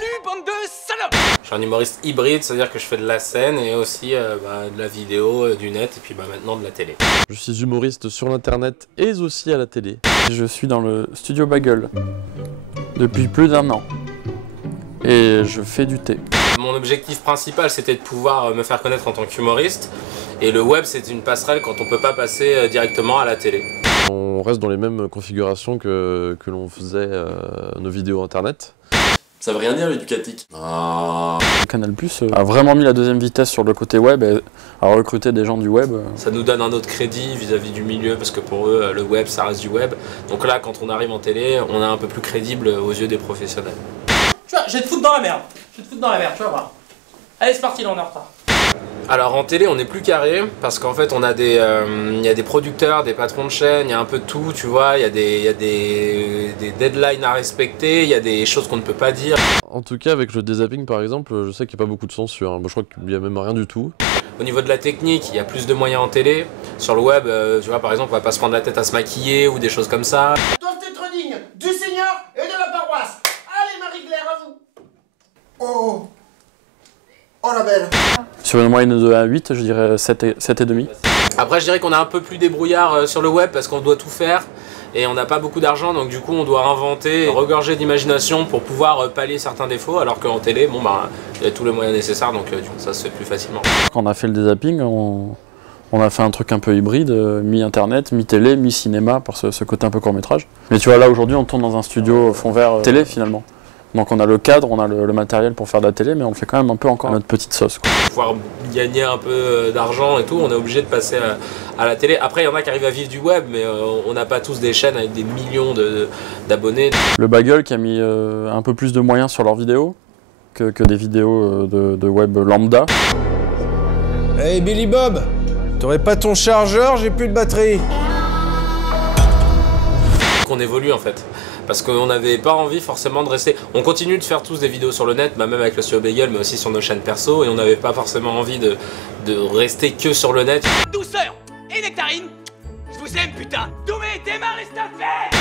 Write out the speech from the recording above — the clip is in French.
Salut, bande de salopes! Je suis un humoriste hybride, c'est-à-dire que je fais de la scène et aussi de la vidéo, du net et puis maintenant de la télé. Je suis humoriste sur l'internet et aussi à la télé. Je suis dans le studio Bagel depuis plus d'1 an et je fais du thé. Mon objectif principal, c'était de pouvoir me faire connaître en tant qu'humoriste et le web, c'est une passerelle quand on peut pas passer directement à la télé. On reste dans les mêmes configurations que l'on faisait nos vidéos internet. Ça veut rien dire l'éducatique. Ah. Canal+ a vraiment mis la deuxième vitesse sur le côté web et a recruté des gens du web. Ça nous donne un autre crédit vis-à-vis du milieu parce que pour eux, le web, ça reste du web. Donc là, quand on arrive en télé, on est un peu plus crédible aux yeux des professionnels. Tu vois, je vais te foutre dans la merde. Je vais te foutre dans la merde, tu vas voir. Allez, c'est parti, là, on est en retard. Alors en télé on est plus carré parce qu'en fait on a y a des producteurs, des patrons de chaîne, il y a un peu de tout, tu vois, il y a des deadlines à respecter, il y a des choses qu'on ne peut pas dire. En tout cas avec le dézapping par exemple, je sais qu'il n'y a pas beaucoup de censure, hein. Je crois qu'il n'y a même rien du tout. Au niveau de la technique, il y a plus de moyens en télé. Sur le web, tu vois par exemple on va pas se prendre la tête à se maquiller ou des choses comme ça. Doivent être dignes du Seigneur et de la paroisse. Allez Marie-Claire, à vous. Oh. Oh la belle. Sur une moyenne de 1,8, je dirais 7,5. Après je dirais qu'on est un peu plus débrouillard sur le web parce qu'on doit tout faire et on n'a pas beaucoup d'argent, donc du coup on doit inventer, regorger d'imagination pour pouvoir pallier certains défauts, alors qu'en télé, bon bah il y a tous les moyens nécessaires, donc ça se fait plus facilement. Quand on a fait le dézapping, on a fait un truc un peu hybride, mi-internet, mi-télé, mi-cinéma, par ce côté un peu court-métrage. Mais tu vois là aujourd'hui on tourne dans un studio fond vert télé finalement. Donc on a le cadre, on a le matériel pour faire de la télé, mais on le fait quand même un peu encore à notre petite sauce, quoi. Pour pouvoir gagner un peu d'argent et tout, on est obligé de passer à la télé. Après il y en a qui arrivent à vivre du web, mais on n'a pas tous des chaînes avec des millions d'abonnés. Le Bagel qui a mis un peu plus de moyens sur leurs vidéos que des vidéos de web lambda. Hey Billy Bob, t'aurais pas ton chargeur, j'ai plus de batterie. On évolue en fait, parce qu'on n'avait pas envie forcément de rester. On continue de faire tous des vidéos sur le net, même avec le studio Bagel, mais aussi sur nos chaînes perso, et on n'avait pas forcément envie de rester que sur le net. Douceur et nectarine, je vous aime putain. Doumé, démarre les stafettes.